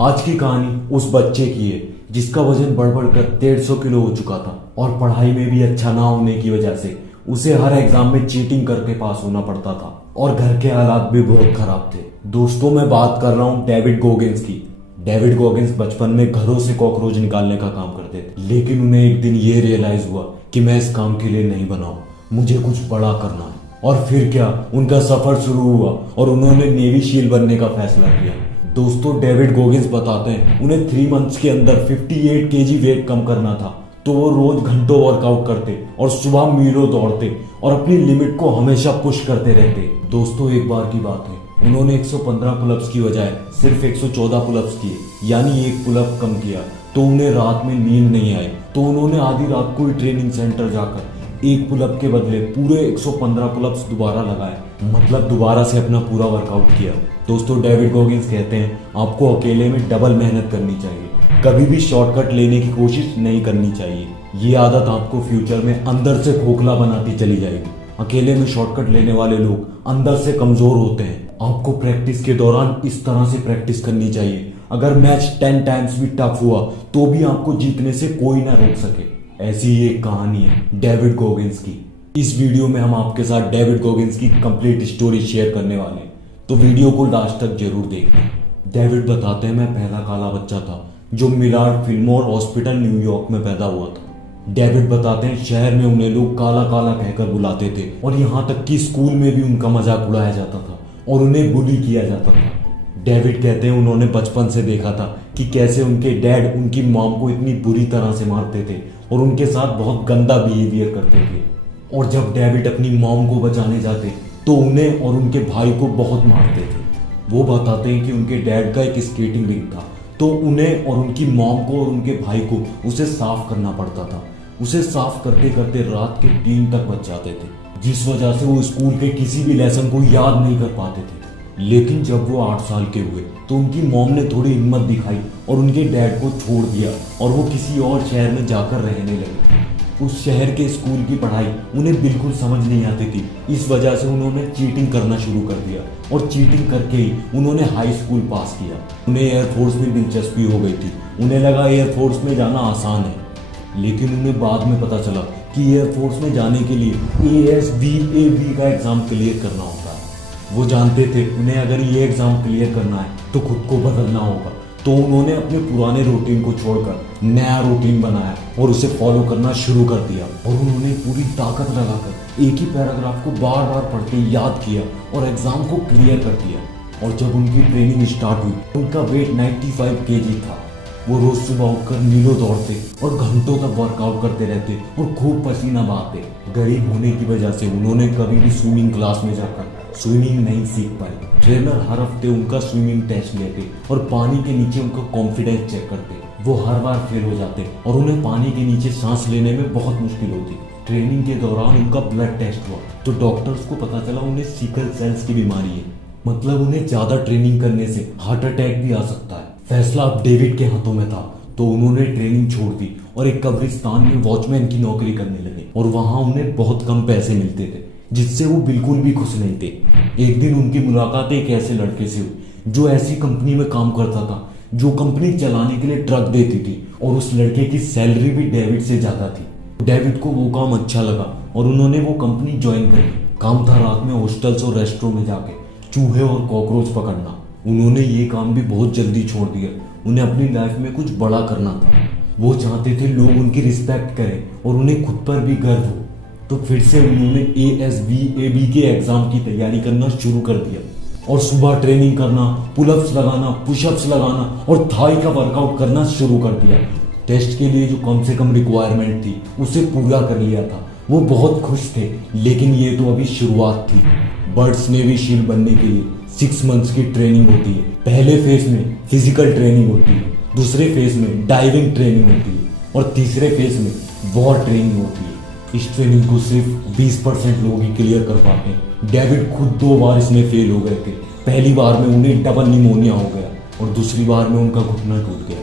आज की कहानी उस बच्चे की है जिसका वजन बढ़ बढ़ कर 150 किलो हो चुका था और पढ़ाई में भी अच्छा ना होने की वजह से उसे हर एग्जाम में चीटिंग करके पास होना पड़ता था और घर के हालात भी बहुत खराब थे। दोस्तों, मैं बात कर रहा हूँ डेविड गोगिंस की। डेविड गोगिंस बचपन में घरों से कॉकरोच निकालने का काम करते थे, लेकिन उन्हें एक दिन ये रियलाइज हुआ कि मैं इस काम के लिए नहीं बना हूं, मुझे कुछ बड़ा करना है। और फिर क्या, उनका सफर शुरू हुआ और उन्होंने नेवी शील बनने का फैसला किया। दोस्तों, डेविड गोगिंस बताते हैं उन्हें 3 मंथ्स के अंदर 58 केजी वेट कम करना था, तो वो रोज घंटों वर्कआउट करते और सुबह मीलों दौड़ते और अपनी लिमिट को हमेशा पुश करते रहते। दोस्तों, एक बार की बात है, उन्होंने 115 पुलअप्स की बजाय सिर्फ 114 पुलअप्स किए, यानी एक पुलअप कम किया। तो उन्हें रात में नींद नहीं आई, तो उन्होंने आधी रात को ही ट्रेनिंग सेंटर जाकर एक पुलअप के बदले पूरे 115 पुलअप्स दोबारा लगाए, मतलब दोबारा से अपना पूरा वर्कआउट किया। दोस्तों, डेविड गोगिंस कहते हैं आपको अकेले में डबल मेहनत करनी चाहिए, कभी भी शॉर्टकट लेने की कोशिश नहीं करनी चाहिए। ये आदत आपको फ्यूचर में अंदर से खोखला बनाती चली जाएगी। अकेले में शॉर्टकट लेने वाले लोग अंदर से कमजोर होते हैं। आपको प्रैक्टिस के दौरान इस तरह से प्रैक्टिस करनी चाहिए, अगर मैच 10 टाइम्स भी टफ हुआ तो भी आपको जीतने से कोई ना रोक सके। ऐसी ही एक कहानी है डेविड गोगिंस की। इस वीडियो में हम आपके साथ डेविड गोगिंस की कंप्लीट स्टोरी शेयर करने वाले हैं, तो वीडियो को लास्ट तक जरूर देखना। डेविड बताते हैं मैं पहला काला बच्चा था जो मिलार्ड फिल्मोर हॉस्पिटल न्यूयॉर्क में पैदा हुआ था। डेविड बताते हैं शहर में उन्हें लोग काला काला कहकर बुलाते थे और यहाँ तक कि स्कूल में भी उनका मजाक उड़ाया जाता था और उन्हें बुली किया जाता था। डेविड कहते हैं उन्होंने बचपन से देखा था कि कैसे उनके डैड उनकी मॉम को इतनी बुरी तरह से मारते थे और उनके साथ बहुत गंदा बिहेवियर करते थे। और जब डेविड अपनी मॉम को बचाने जाते तो उन्हें और उनके भाई को बहुत मारते थे। वो बताते हैं कि उनके डैड का एक स्केटिंग रिंग था, तो उन्हें और उनकी मॉम को और उनके भाई को उसे साफ करना पड़ता था। उसे साफ करते करते रात के 3 तक बच जाते थे, जिस वजह से वो स्कूल के किसी भी लेसन को याद नहीं कर पाते थे। लेकिन जब वो 8 साल के हुए तो उनकी मॉम ने थोड़ी हिम्मत दिखाई और उनके डैड को छोड़ दिया और वो किसी और शहर में जाकर रहने लगे। उस शहर के स्कूल की पढ़ाई उन्हें बिल्कुल समझ नहीं आती थी, इस वजह से उन्होंने चीटिंग करना शुरू कर दिया और चीटिंग करके ही उन्होंने हाई स्कूल पास किया। उन्हें एयरफोर्स में दिलचस्पी हो गई थी, उन्हें लगा एयरफोर्स में जाना आसान है। लेकिन उन्हें बाद में पता चला कि एयरफोर्स में जाने के लिए ASVAB का एग्जाम क्लियर करना होता है। वो जानते थे उन्हें अगर ये एग्जाम क्लियर करना है तो खुद को बदलना होगा, तो उन्होंने अपने पुराने रूटीन को छोड़कर नया रूटीन बनाया और उसे फॉलो करना शुरू कर दिया। और उन्होंने पूरी ताकत लगाकर एक ही पैराग्राफ को बार बार पढ़ के याद किया और एग्जाम को क्लियर कर दिया। और जब उनकी ट्रेनिंग स्टार्ट हुई उनका वेट 95 केजी था। वो रोज सुबह उठकर मीलों दौड़ते और घंटों तक वर्कआउट करते रहते और खूब पसीना बहाते। गरीब होने की वजह से उन्होंने कभी भी स्विमिंग क्लास में जाकर स्विमिंग नहीं सीख पाए। ट्रेनर हर हफ्ते उनका स्विमिंग टेस्ट लेते और पानी के नीचे उनका कॉन्फिडेंस चेक करते। वो हर बार फेल हो जाते और उन्हें पानी के नीचे सांस लेने में बहुत मुश्किल होती। ट्रेनिंग के दौरान उनका ब्लड टेस्ट हुआ तो डॉक्टर्स को पता चला उन्हें सिकल सेल्स की बीमारी है, मतलब उन्हें ज्यादा ट्रेनिंग करने से हार्ट अटैक भी आ सकता है। फैसला अब डेविड के हाथों में था, तो उन्होंने ट्रेनिंग छोड़ दी और एक कब्रिस्तान में वॉचमैन की नौकरी करने लगे। और वहां उन्हें बहुत कम पैसे मिलते थे, जिससे वो बिल्कुल भी खुश नहीं थे। एक दिन उनकी मुलाकात एक ऐसे लड़के से हुई जो ऐसी कंपनी में काम करता था जो कंपनी चलाने के लिए ट्रक देती थी, और उस लड़के की सैलरी भी डेविड से ज्यादा थी। डेविड को वो काम अच्छा लगा और उन्होंने वो कंपनी ज्वाइन करी। काम था रात में हॉस्टल्स और रेस्टोरेंट में जाके चूहे और कॉकरोच पकड़ना। उन्होंने ये काम भी बहुत जल्दी छोड़ दिया, उन्हें अपनी लाइफ में कुछ बड़ा करना था। वो चाहते थे लोग उनकी रिस्पेक्ट करें और उन्हें खुद पर भी गर्व हो। तो फिर से उन्होंने ASVAB के एग्जाम की तैयारी करना शुरू कर दिया और सुबह ट्रेनिंग करना, पुलअप्स लगाना, पुशअप्स लगाना और थाई का वर्कआउट करना शुरू कर दिया। टेस्ट के लिए जो कम से कम रिक्वायरमेंट थी उसे पूरा कर लिया था। वो बहुत खुश थे, लेकिन ये तो अभी शुरुआत थी। बर्ड्स नेवी शील्ड बनने के लिए 6 मंथ्स की ट्रेनिंग होती है। पहले फेज में फिजिकल ट्रेनिंग होती है, दूसरे फेज में डाइविंग ट्रेनिंग होती है और तीसरे फेज में वॉर ट्रेनिंग होती है। इस ट्रेनिंग को सिर्फ 20% लोग ही क्लियर कर पाते हैं। डेविड खुद 2 बार इसमें फेल हो गए थे। पहली बार में उन्हें डबल निमोनिया हो गया और दूसरी बार में उनका घुटना टूट गया।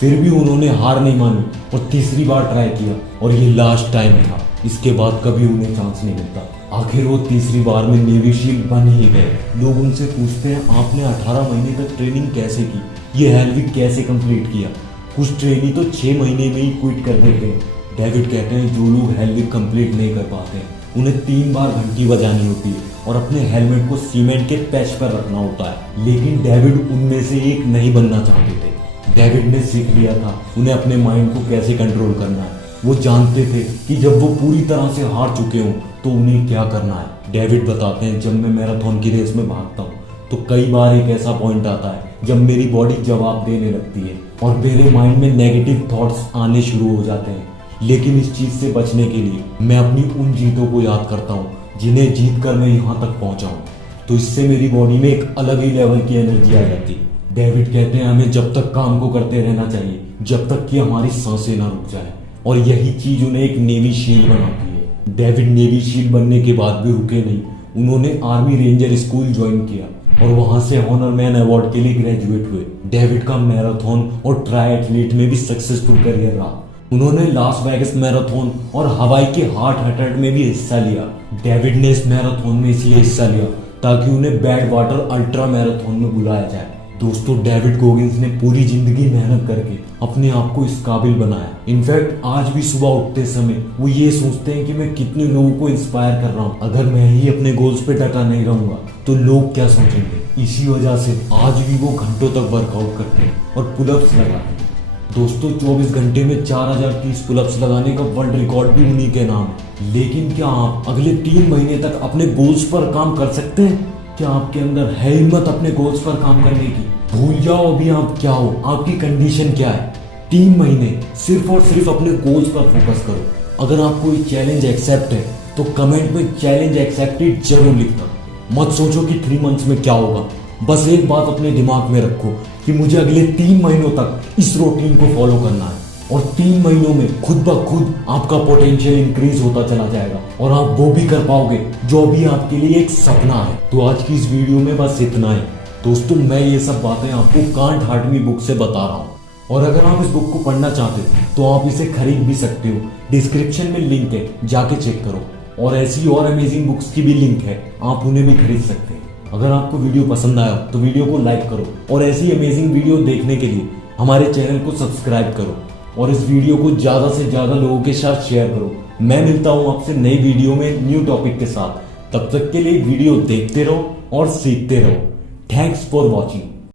फिर भी उन्होंने हार नहीं मानी और तीसरी बार ट्राई किया और ये लास्ट टाइम था। इसके बाद कभी उन्हें चांस नहीं मिलता। आखिर वो तीसरी बार में नेवी शील बन ही गए। लोग उनसे पूछते हैं आपने 18 महीने तक ट्रेनिंग कैसे की, ये हेलविक कैसे कंप्लीट किया। कुछ ट्रेनी तो 6 महीने में ही क्विट कर देते हैं। डेविड कहते हैं जो लोग हेलविक कंप्लीट नहीं कर पाते हैं उन्हें 3 बार घंटी बजानी होती है और अपने हेलमेट को सीमेंट के पैच पर रखना होता है। लेकिन डेविड उनमें से एक नहीं बनना चाहते थे। डेविड ने सीख लिया था उन्हें अपने माइंड को कैसे कंट्रोल करना है। वो जानते थे कि जब वो पूरी तरह से हार चुके हों तो उन्हें क्या करना है। डेविड बताते हैं जब मैं मैराथन की रेस में भागता हूँ तो कई बार एक ऐसा पॉइंट आता है जब मेरी बॉडी जवाब देने लगती है और मेरे माइंड में नेगेटिव थॉट्स आने शुरू हो जाते हैं। लेकिन इस चीज से बचने के लिए मैं अपनी उन जीतों को याद करता हूँ जिन्हें जीत कर मैं यहाँ तक पहुंचा हूँ। तो इससे मेरी बॉडी में एक अलग ही लेवल की एनर्जी आ जाती है। डेविड कहते हैं हमें जब तक काम को करते रहना चाहिए जब तक कि हमारी सांसें ना रुक जाए और यही चीज उन्हें एक नेवी शील बनाती है। डेविड नेवी शील बनने के बाद भी रुके नहीं। उन्होंने आर्मी रेंजर स्कूल ज्वाइन किया और वहां से ऑनर मैन अवार्ड के लिए ग्रेजुएट हुए। डेविड का मैराथन और ट्राई एथलीट में भी सक्सेसफुल करियर रहा। उन्होंने लास वेगास मैराथन और हवाई के हार्ट अटैक में भी हिस्सा लिया। डेविड ने इस मैराथन में इसलिए हिस्सा लिया ताकि उन्हें बैड वाटर अल्ट्रा मैराथन में बुलाया जाए। दोस्तों डेविड गोगिंस ने पूरी जिंदगी मेहनत करके अपने आप को इस काबिल बनाया। इनफैक्ट आज भी सुबह उठते समय वो ये सोचते हैं कि मैं कितने लोगों को इंस्पायर कर रहा हूँ। अगर मैं ही अपने गोल्स पे डटा नहीं रहूंगा तो लोग क्या सोचेंगे। इसी वजह से आज भी वो घंटों तक वर्कआउट करते हैं और पुलअप्स लगाते हैं। दोस्तों 24 घंटे में 4030 पुलअप्स लगाने का वर्ल्ड रिकॉर्ड भी उन्हीं के नाम है। लेकिन क्या आप अगले 3 महीने तक अपने गोल्स पर काम कर सकते हैं? क्या आपके अंदर है हिम्मत अपने गोल्स पर काम करने की? भूल जाओ अभी आप क्या हो, आपकी कंडीशन क्या है। 3 महीने सिर्फ और सिर्फ अपने गोल्स पर फोकस करो। अगर आपको ये चैलेंज एक्सेप्ट है तो कमेंट में चैलेंज एक्सेप्टेड जरूर लिखना। मत सोचो कि 3 मंथ्स में क्या होगा। बस एक बात अपने दिमाग में रखो कि मुझे अगले 3 महीनों तक इस रूटीन को फॉलो करना है और 3 महीनों में खुद ब खुद आपका पोटेंशियल इंक्रीज होता चला जाएगा और आप वो भी कर पाओगे जो भी आपके लिए एक सपना है। तो आज की इस वीडियो में बस इतना है दोस्तों। मैं ये सब बातें आपको कांट हर्ट मी बुक से बता रहा हूँ और अगर आप इस बुक को पढ़ना चाहते हो तो आप इसे खरीद भी सकते हो। डिस्क्रिप्शन में लिंक है, जाके चेक करो। और ऐसी और अमेजिंग बुक्स की भी लिंक है, आप उन्हें भी खरीद सकते हैं। अगर आपको वीडियो पसंद आया तो वीडियो को लाइक करो और ऐसी अमेजिंग वीडियो देखने के लिए हमारे चैनल को सब्सक्राइब करो और इस वीडियो को ज्यादा से ज्यादा लोगों के साथ शेयर करो। मैं मिलता हूं आपसे नई वीडियो में न्यू टॉपिक के साथ। तब तक के लिए वीडियो देखते रहो और सीखते रहो। Thanks for watching.